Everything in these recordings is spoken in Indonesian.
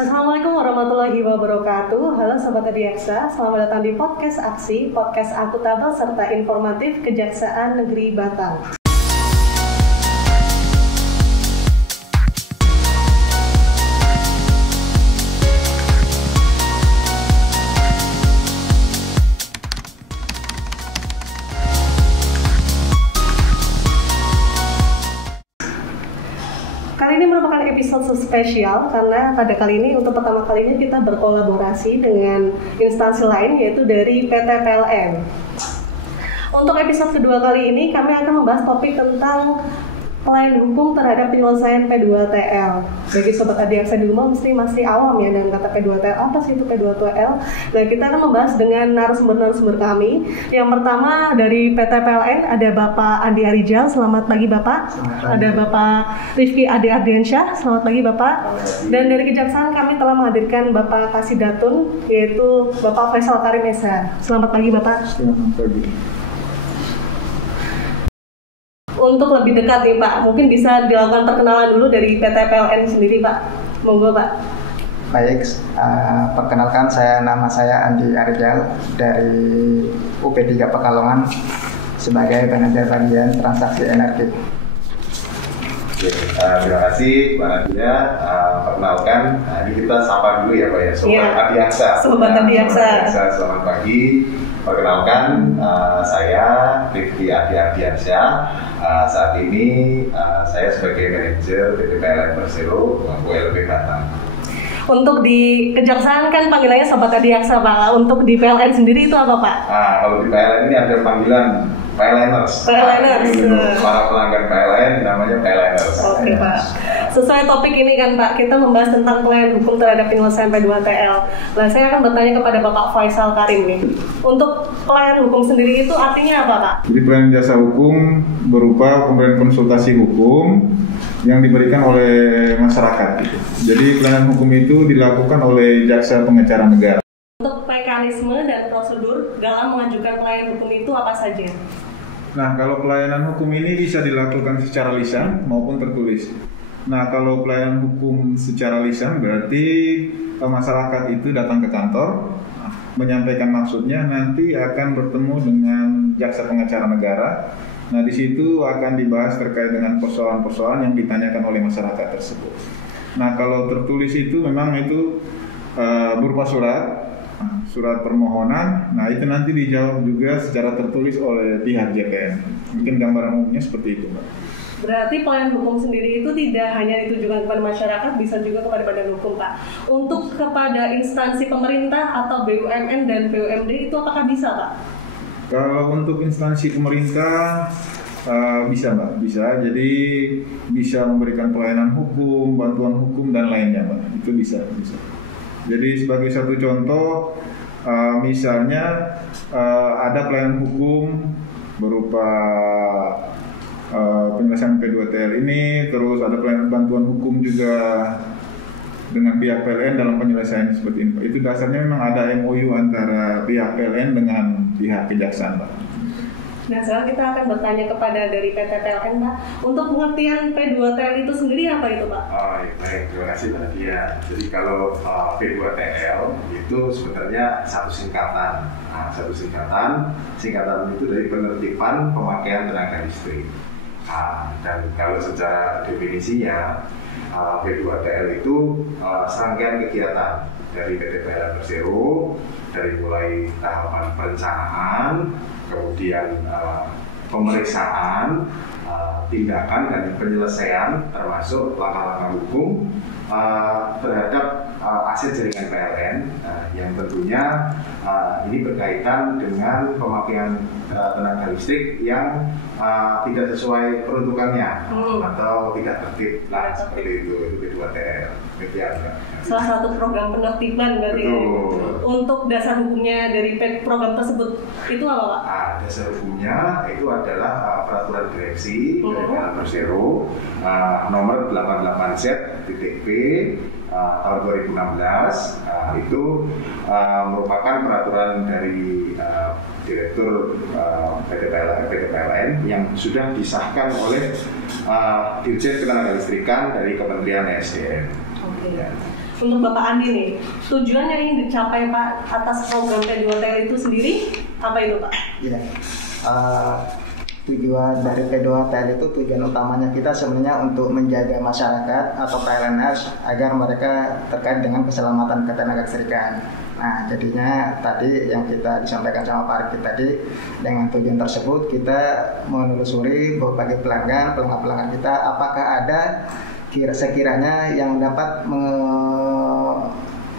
Assalamualaikum warahmatullahi wabarakatuh. Halo Sobat Adiaksa, selamat datang di podcast Aksi, podcast akuntabel serta informatif Kejaksaan Negeri Batang. Kali ini merupakan episode spesial karena pada kali ini untuk pertama kalinya kita berkolaborasi dengan instansi lain yaitu dari PT PLN. Untuk episode kedua kali ini kami akan membahas topik tentang pelayanan hukum terhadap penyelesaian P2TL. Bagi Sobat Adiaksa di rumah mesti masih awam ya dengan kata P2TL. Apa sih itu P2TL? Nah, kita akan membahas dengan narasumber kami. Yang pertama dari PT PLN ada Bapak Andi Arijal. Selamat pagi Bapak. Ada Bapak Rifki Ade Ardiansyah. Selamat pagi Bapak. Dan dari Kejaksaan kami telah menghadirkan Bapak Kasidatun yaitu Bapak Faisal Karim Esa. Selamat pagi Bapak. Selamat pagi. Untuk lebih dekat nih Pak, mungkin bisa dilakukan perkenalan dulu dari PT PLN sendiri Pak. Monggo Pak. Baik, perkenalkan nama saya Andi Arijal dari UP3 Pekalongan sebagai manajer bagian transaksi energi. Terima kasih Mbak Nadia. Perkenalkan, ini kita sapa dulu ya Pak ya, Sobat Adiaksa. Sobat Adiaksa. Selamat pagi. Perkenalkan, saya Rifki Ade Ardiansyah. Saat ini saya sebagai manajer PT PLN Persero ULP Batang. Untuk di Kejaksaan kan panggilannya Sobat Adiaksa Pak. Untuk di PLN sendiri itu apa Pak? Kalau di PLN ini ada panggilan PLNers. Para pelanggan PLN namanya PLNers. Oke Pak. Sesuai topik ini kan Pak, kita membahas tentang pelayanan hukum terhadap penyelesaian P2TL. Nah, saya akan bertanya kepada Bapak Faisal Karim nih. Untuk pelayanan hukum sendiri itu artinya apa Pak? Jadi pelayanan jasa hukum berupa pemberian konsultasi hukum yang diberikan oleh masyarakat. Jadi pelayanan hukum itu dilakukan oleh jaksa pengacara negara. Untuk mekanisme dan prosedur dalam mengajukan pelayanan hukum itu apa saja? Nah, kalau pelayanan hukum ini bisa dilakukan secara lisan maupun tertulis. Nah, kalau pelayanan hukum secara lisan berarti masyarakat itu datang ke kantor, menyampaikan maksudnya, nanti akan bertemu dengan jaksa pengacara negara. Nah, di situ akan dibahas terkait dengan persoalan-persoalan yang ditanyakan oleh masyarakat tersebut. Nah, kalau tertulis itu memang itu berupa surat permohonan. Nah, itu nanti dijawab juga secara tertulis oleh pihak JPN. Mungkin gambaran umumnya seperti itu, Pak. Berarti pelayanan hukum sendiri itu tidak hanya ditujukan kepada masyarakat, bisa juga kepada badan hukum Pak. Untuk kepada instansi pemerintah atau BUMN dan BUMD itu apakah bisa Pak? Kalau untuk instansi pemerintah bisa Mbak, bisa. Jadi bisa memberikan pelayanan hukum, bantuan hukum dan lainnya Mbak. Itu bisa. Jadi sebagai satu contoh, misalnya ada pelayanan hukum berupa penyelesaian P2TL ini, terus ada pelayanan bantuan hukum juga dengan pihak PLN dalam penyelesaian seperti ini. Itu dasarnya memang ada MOU antara pihak PLN dengan pihak Kejaksaan, Pak. Nah, sekarang kita akan bertanya kepada dari PT PLN, Pak. Untuk pengertian P2TL itu sendiri apa itu, Pak? Baik, terima kasih Mbak Nadia. Jadi kalau P2TL itu sebenarnya satu singkatan. Singkatan itu dari penertiban pemakaian tenaga listrik. Dan kalau secara definisinya P2TL itu serangkaian kegiatan dari PT PLN Persero, dari mulai tahapan perencanaan, kemudian pemeriksaan, tindakan dan penyelesaian termasuk langkah-langkah hukum terhadap aset jaringan PLN yang tentunya ini berkaitan dengan pemakaian tenaga listrik yang tidak sesuai peruntukannya atau tidak tertib lah, seperti itu P2TL. Salah satu program penertiban berarti. Untuk dasar hukumnya dari program tersebut itu apa Pak? Dasar hukumnya itu adalah peraturan direksi dari PLN Persero nomor 88Z.B tahun 2016. Itu merupakan peraturan dari Direktur PT PLN yang sudah disahkan oleh Dirjen Ketenagalistrikan dari Kementerian ESDM. Oke. Untuk Bapak Andi nih, tujuan yang ingin dicapai Pak atas program P2TL itu sendiri apa itu Pak? Iya. Tujuan dari P2TL itu tujuan utamanya kita sebenarnya untuk menjaga masyarakat atau PLNers agar mereka terkait dengan keselamatan ketenagalistrikan. Nah, jadinya tadi yang kita disampaikan sama Pak Arifin tadi, dengan tujuan tersebut kita menelusuri berbagai pelanggan kita apakah ada sekiranya yang dapat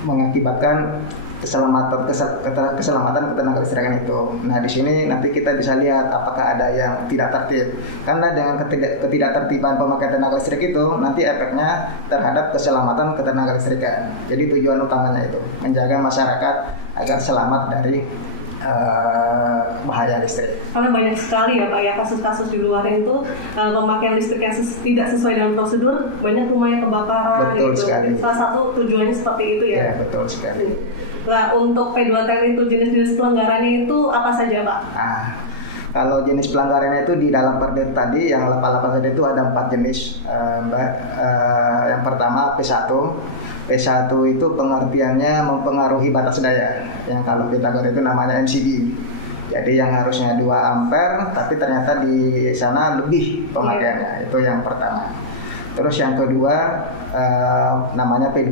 mengakibatkan keselamatan ketenagalistrikan itu. Nah, di sini nanti kita bisa lihat apakah ada yang tidak tertib. Karena dengan ketidaktertiban pemakaian tenaga listrik itu nanti efeknya terhadap keselamatan ketenagalistrikan. Jadi tujuan utamanya itu menjaga masyarakat agar selamat dari bahaya listrik. Karena banyak sekali ya Pak ya kasus-kasus di luar itu pemakaian listrik yang tidak sesuai dengan prosedur, banyak rumahnya kebakaran. Betul gitu. sekali. Salah satu tujuannya seperti itu ya. Ya, betul sekali. Nah, untuk P2TL itu jenis-jenis pelanggarannya itu apa saja Pak? Kalau jenis pelanggarannya itu di dalam perda tadi yang 88 tadi itu ada 4 jenis, Mbak. Yang pertama P1. P1 itu pengertiannya mempengaruhi batas daya, yang kalau kita lihat itu namanya MCB. Jadi yang harusnya 2 ampere tapi ternyata di sana lebih pemakaiannya. Itu yang pertama. Terus yang kedua namanya P2.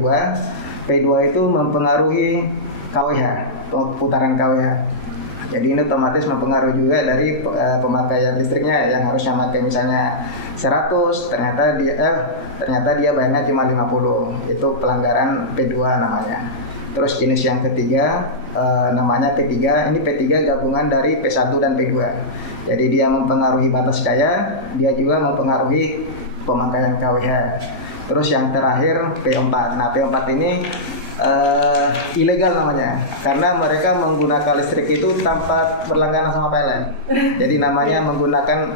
P2 itu mempengaruhi KWH, putaran KWH. Jadi ini otomatis mempengaruhi juga dari pemakaian listriknya, yang harusnya pakai misalnya 100, ternyata dia bayarnya cuma 50. Itu pelanggaran P2 namanya. Terus jenis yang ketiga namanya P3. Ini P3 gabungan dari P1 dan P2. Jadi dia mempengaruhi batas daya, dia juga mempengaruhi pemakaian KWH. Terus yang terakhir P4. Nah, P4 ini ilegal namanya, karena mereka menggunakan listrik itu tanpa berlangganan sama PLN. Jadi namanya menggunakan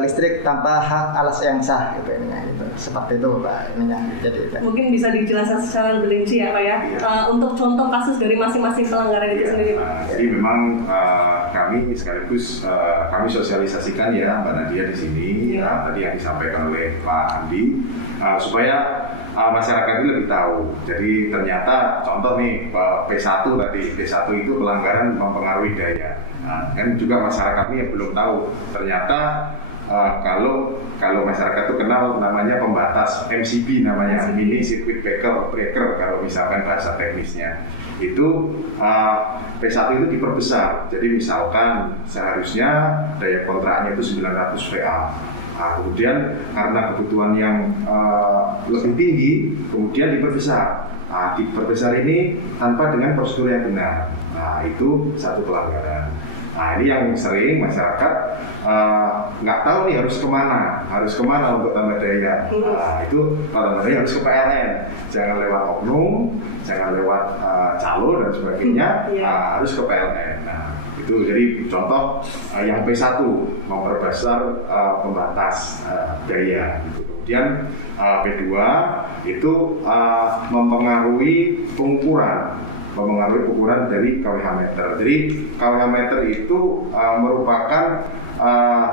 listrik tanpa hak alas yang sah gitu ininya, gitu. Seperti itu Pak ininya. Jadi mungkin bisa dijelaskan secara lebih rinci ya Pak ya. Untuk contoh kasus dari masing-masing pelanggaran itu sendiri Pak. Jadi memang kami sekaligus kami sosialisasikan ya Mbak Nadia di sini tadi yang disampaikan oleh Pak Andi supaya masyarakat ini lebih tahu. Jadi ternyata contoh nih P1 tadi, P1 itu pelanggaran mempengaruhi daya. Kan juga masyarakat ini yang belum tahu. Ternyata kalau masyarakat itu kenal namanya pembatas MCB namanya, mini circuit breaker kalau misalkan bahasa teknisnya. Itu P1 itu diperbesar. Jadi misalkan seharusnya daya kontraknya itu 900 VA. Kemudian karena kebutuhan yang lebih tinggi, kemudian diperbesar. Diperbesar ini tanpa dengan prosedur yang benar. Itu satu pelanggaran. Ini yang sering masyarakat nggak tahu nih harus kemana untuk tambah daya. Itu kalau tambah daya harus ke PLN, jangan lewat oknum, jangan lewat calo dan sebagainya, harus ke PLN. Itu jadi contoh yang P1 memperbesar pembatas daya. Gitu. Kemudian P2 itu mempengaruhi pengukuran dari KWH meter. Jadi KWH meter itu merupakan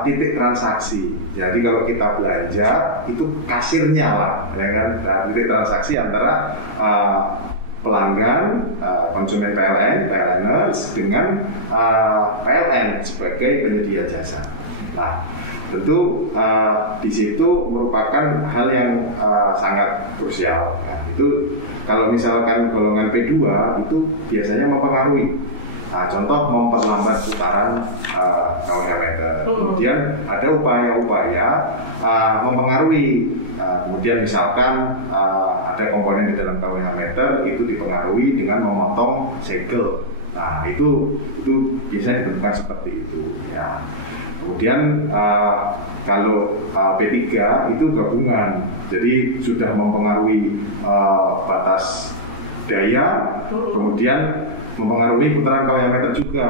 titik transaksi. Jadi kalau kita belanja itu kasirnya lah, ya kan? Titik transaksi antara pelanggan, konsumen PLNers dengan PLN sebagai penyedia jasa. Nah, tentu di situ merupakan hal yang sangat krusial. Itu kalau misalkan golongan P2 itu biasanya mempengaruhi. Contoh memperlambat putaran KWH meter. Kemudian ada upaya-upaya mempengaruhi. Kemudian misalkan ada komponen di dalam KWH meter itu dipengaruhi dengan memotong segel. Nah itu biasanya ditentukan seperti itu. Ya. Kemudian kalau P3 itu gabungan, jadi sudah mempengaruhi batas daya, kemudian mempengaruhi putaran KWH meter juga.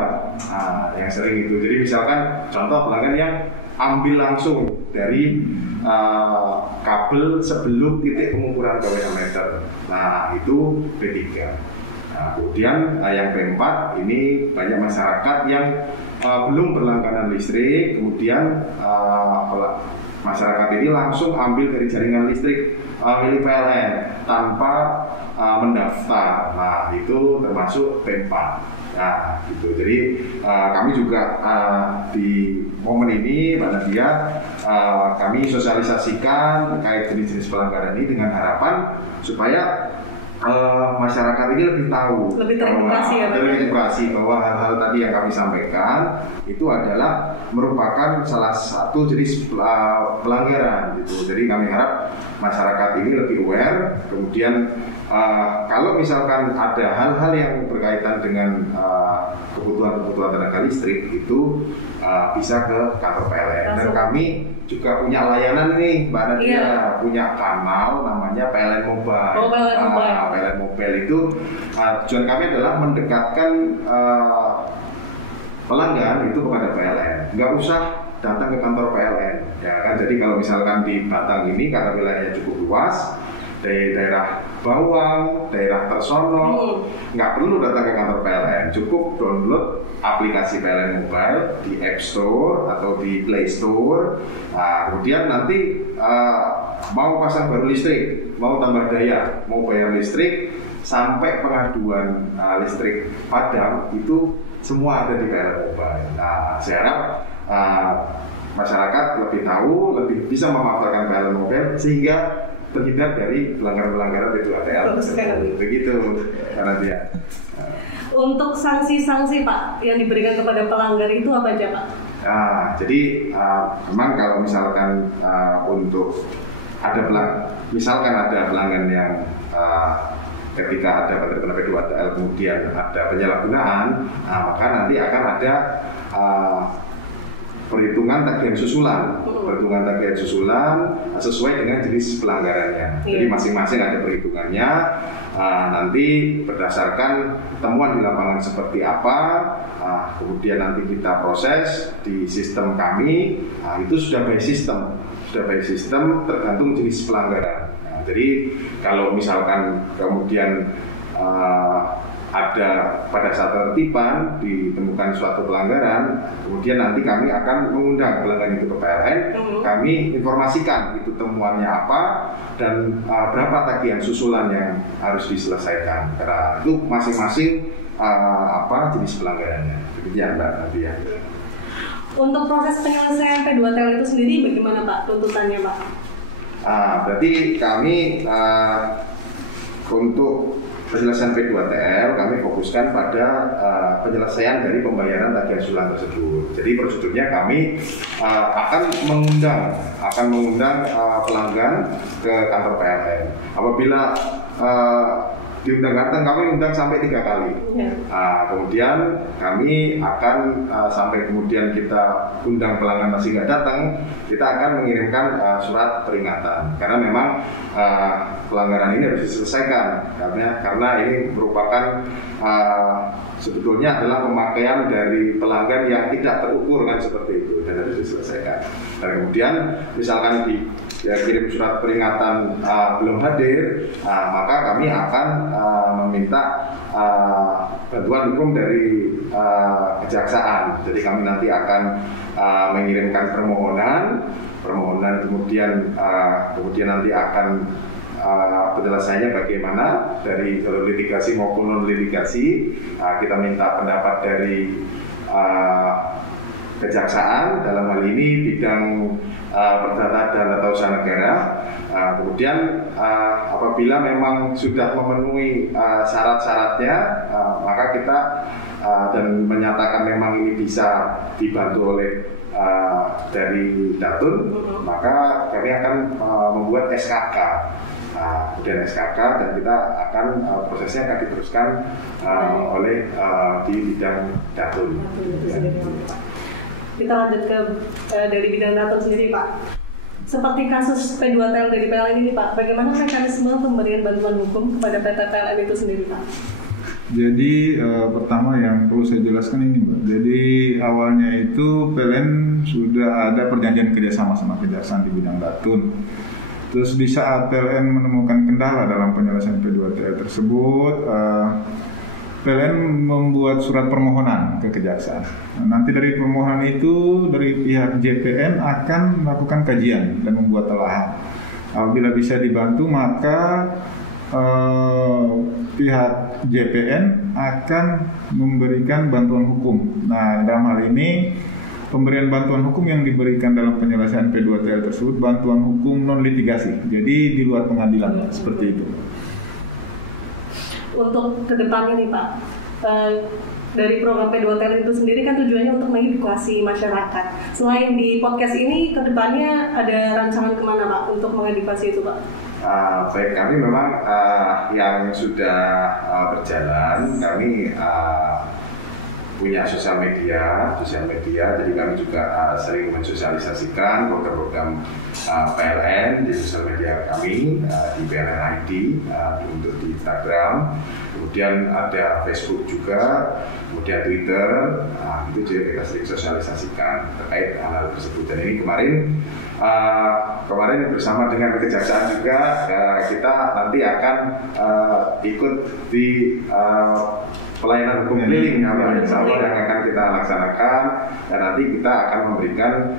Yang sering itu. Jadi misalkan contoh pelanggan yang ambil langsung dari kabel sebelum titik pengukuran KWH meter. Nah itu P3. Kemudian yang P4 ini banyak masyarakat yang belum berlangganan listrik, kemudian masyarakat ini langsung ambil dari jaringan listrik milik PLN tanpa mendaftar. Nah, itu termasuk P4. Nah, gitu. Jadi kami juga di momen ini, Mbak Nadia, kami sosialisasikan terkait jenis-jenis pelanggaran ini dengan harapan supaya masyarakat ini lebih tahu, lebih teredukasi bahwa hal-hal tadi yang kami sampaikan itu adalah merupakan salah satu jenis pelanggaran gitu. Jadi kami harap masyarakat ini lebih aware. Kemudian kalau misalkan ada hal-hal yang berkaitan dengan kebutuhan tenaga listrik itu bisa ke kantor PLN. Dan kami juga punya layanan nih, Mbak Nadia, punya kanal namanya PLN Mobile. PLN Mobile itu tujuan kami adalah mendekatkan pelanggan itu kepada PLN. Nggak usah datang ke kantor PLN, ya kan? Jadi kalau misalkan di Batang ini karena wilayahnya cukup luas, dari daerah Bawang, daerah Tersono, nggak perlu datang ke kantor PLN, cukup download aplikasi PLN Mobile di App Store atau di Play Store. Nah, kemudian nanti mau pasang baru listrik, mau tambah daya, mau bayar listrik, sampai pengaduan listrik padam itu semua ada di PLN Mobile. Nah, saya harap masyarakat lebih tahu, lebih bisa memanfaatkan PLN Mobile sehingga terhindar dari pelanggaran-pelanggaran P2TL. Begitu, karena dia. Untuk sanksi-sanksi Pak yang diberikan kepada pelanggar itu apa aja Pak? Jadi memang kalau misalkan untuk misalkan ada pelanggan yang ketika ada penerbitan P2TL kemudian ada penyalahgunaan, maka nanti akan ada perhitungan tagihan susulan sesuai dengan jenis pelanggarannya. Jadi masing-masing ada perhitungannya. Nanti berdasarkan temuan di lapangan seperti apa, kemudian nanti kita proses di sistem kami. Itu sudah by system tergantung jenis pelanggaran. Jadi kalau misalkan kemudian ada pada saat penertiban ditemukan suatu pelanggaran, kemudian nanti kami akan mengundang pelanggan itu ke PLN, kami informasikan itu temuannya apa dan berapa tagihan susulan yang harus diselesaikan. Karena itu masing-masing jenis pelanggarannya. Demikian Mbak Nadia. Untuk proses penyelesaian P2TL itu sendiri bagaimana Pak tuntutannya Pak? Berarti kami untuk penyelesaian P2TL kami fokuskan pada penyelesaian dari pembayaran tagihan susulan tersebut. Jadi prosedurnya kami akan mengundang pelanggan ke kantor PLN. Apabila diundang datang, kami undang sampai 3 kali. Kemudian kami akan sampai kemudian kita undang pelanggan masih nggak datang, kita akan mengirimkan surat peringatan. Karena memang pelanggaran ini harus diselesaikan karena ini merupakan sebetulnya adalah pemakaian dari pelanggan yang tidak terukur kan seperti itu dan harus diselesaikan. Dan kemudian misalkan kirim surat peringatan belum hadir, maka kami akan meminta bantuan hukum dari kejaksaan. Jadi kami nanti akan mengirimkan permohonan kemudian nanti akan penyelesaiannya bagaimana dari jalur litigasi maupun non litigasi. Kita minta pendapat dari kejaksaan dalam hal ini bidang perdata dan tata usaha negara. Kemudian apabila memang sudah memenuhi syarat-syaratnya, maka kita dan menyatakan memang ini bisa dibantu oleh dari Datun, maka kami akan membuat SKK. Kemudian SKK dan kita akan prosesnya akan diteruskan oleh di bidang Datun. Kita lanjut ke dari bidang Datun sendiri Pak. Seperti kasus P2TL dari PLN ini Pak, bagaimana mekanisme pemberian bantuan hukum kepada PT PLN itu sendiri Pak? Jadi pertama yang perlu saya jelaskan ini Mbak. Jadi awalnya itu PLN sudah ada perjanjian kerjasama sama kejaksaan di bidang Datun. Terus di saat PLN menemukan kendala dalam penyelesaian P2TL tersebut, PLN membuat surat permohonan ke kejaksaan. Nanti dari permohonan itu dari pihak JPN akan melakukan kajian dan membuat telahan. Apabila bisa dibantu maka pihak JPN akan memberikan bantuan hukum. Nah, dalam hal ini pemberian bantuan hukum yang diberikan dalam penyelesaian P2TL tersebut bantuan hukum non litigasi, jadi di luar pengadilan, seperti itu. Untuk kedepannya nih Pak, dari program P2TL itu sendiri kan tujuannya untuk mengedukasi masyarakat. Selain di podcast ini, kedepannya ada rancangan kemana Pak untuk mengedukasi itu Pak? Baik, kami memang yang sudah berjalan, kami punya sosial media, jadi kami juga sering mensosialisasikan program-program PLN di sosial media kami, di PLN ID, untuk di Instagram, kemudian ada Facebook juga, kemudian Twitter, itu juga kita sering sosialisasikan terkait hal-hal tersebut. Dan ini kemarin bersama dengan Kejaksaan juga, kita nanti akan ikut di pelayanan hukum keliling yang akan kita laksanakan, dan nanti kita akan memberikan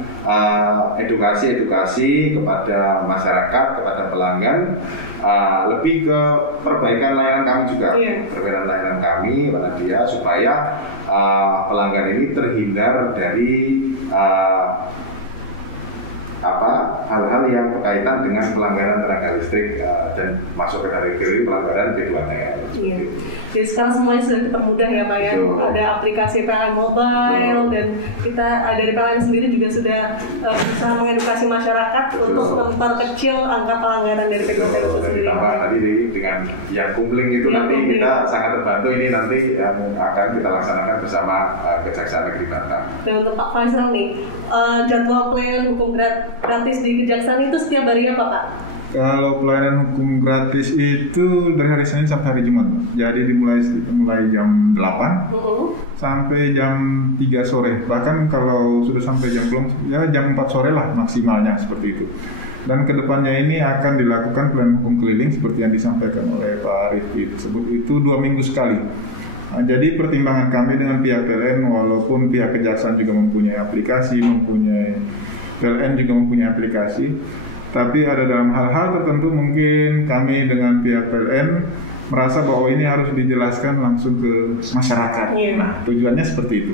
edukasi pekepada masyarakat, kepada pelanggan, lebih ke perbaikan layanan kami juga, perbaikan layanan kami pada dia supaya pelanggan ini terhindar dari hal-hal yang berkaitan dengan pelanggaran tenaga listrik dan masuk ke kategori pelanggaran P2TL. Iya. Jadi sekarang semuanya sudah dipermudah ya Pak ya. Ada aplikasi PLN Mobile dan kita dari PLN sendiri juga sudah bisa mengedukasi masyarakat untuk memperkecil angka pelanggaran dari P2TL itu sendiri. Ditambah tadi dengan yang kumpling itu nanti kita sangat terbantu, ini nanti yang akan kita laksanakan bersama Kejaksaan Negeri Batam. Dan untuk Pak Faisal nih, jadwal pelayanan hukum gratis di Kejaksaan itu setiap hari apa Pak? Kalau pelayanan hukum gratis itu dari hari Senin sampai hari Jumat. Jadi dimulai jam 8 sampai jam 3 sore. Bahkan kalau sudah sampai jam 4 sore lah maksimalnya, seperti itu. Dan kedepannya ini akan dilakukan pelayanan hukum keliling seperti yang disampaikan oleh Pak Rifki tersebut, itu 2 minggu sekali. Nah, jadi pertimbangan kami dengan pihak PLN, walaupun pihak Kejaksaan juga mempunyai aplikasi, PLN juga mempunyai aplikasi, tapi ada dalam hal-hal tertentu mungkin kami dengan pihak PLN merasa bahwa ini harus dijelaskan langsung ke masyarakat. Nah, tujuannya seperti itu.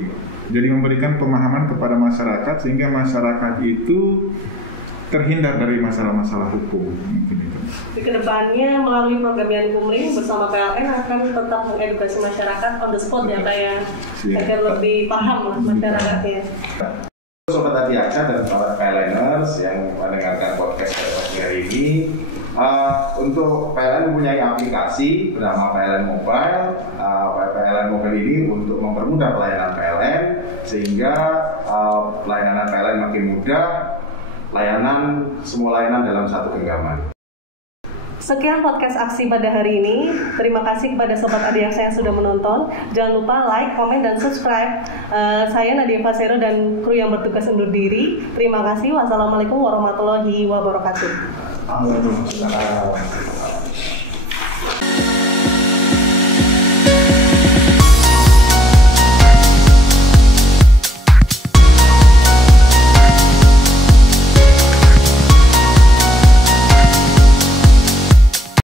Jadi memberikan pemahaman kepada masyarakat sehingga masyarakat itu terhindar dari masalah-masalah hukum. Mungkin itu. Di kedepannya melalui program Yan Kumling bersama PLN akan tetap mengedukasi masyarakat on the spot ya Pak ya, agar lebih paham masyarakatnya. Sobat Adiaksa dan para PLNers yang mendengarkan podcast hari ini, untuk PLN mempunyai aplikasi bernama PLN Mobile. PLN Mobile ini untuk mempermudah pelayanan PLN sehingga pelayanan PLN makin mudah, semua layanan dalam satu genggaman. Sekian podcast aksi pada hari ini. Terima kasih kepada Sobat Adiaksa yang sudah menonton. Jangan lupa like, komen, dan subscribe. Saya Nadia Fasero dan kru yang bertugas undur diri. Terima kasih. Wassalamualaikum warahmatullahi wabarakatuh. Waalaikumsalam.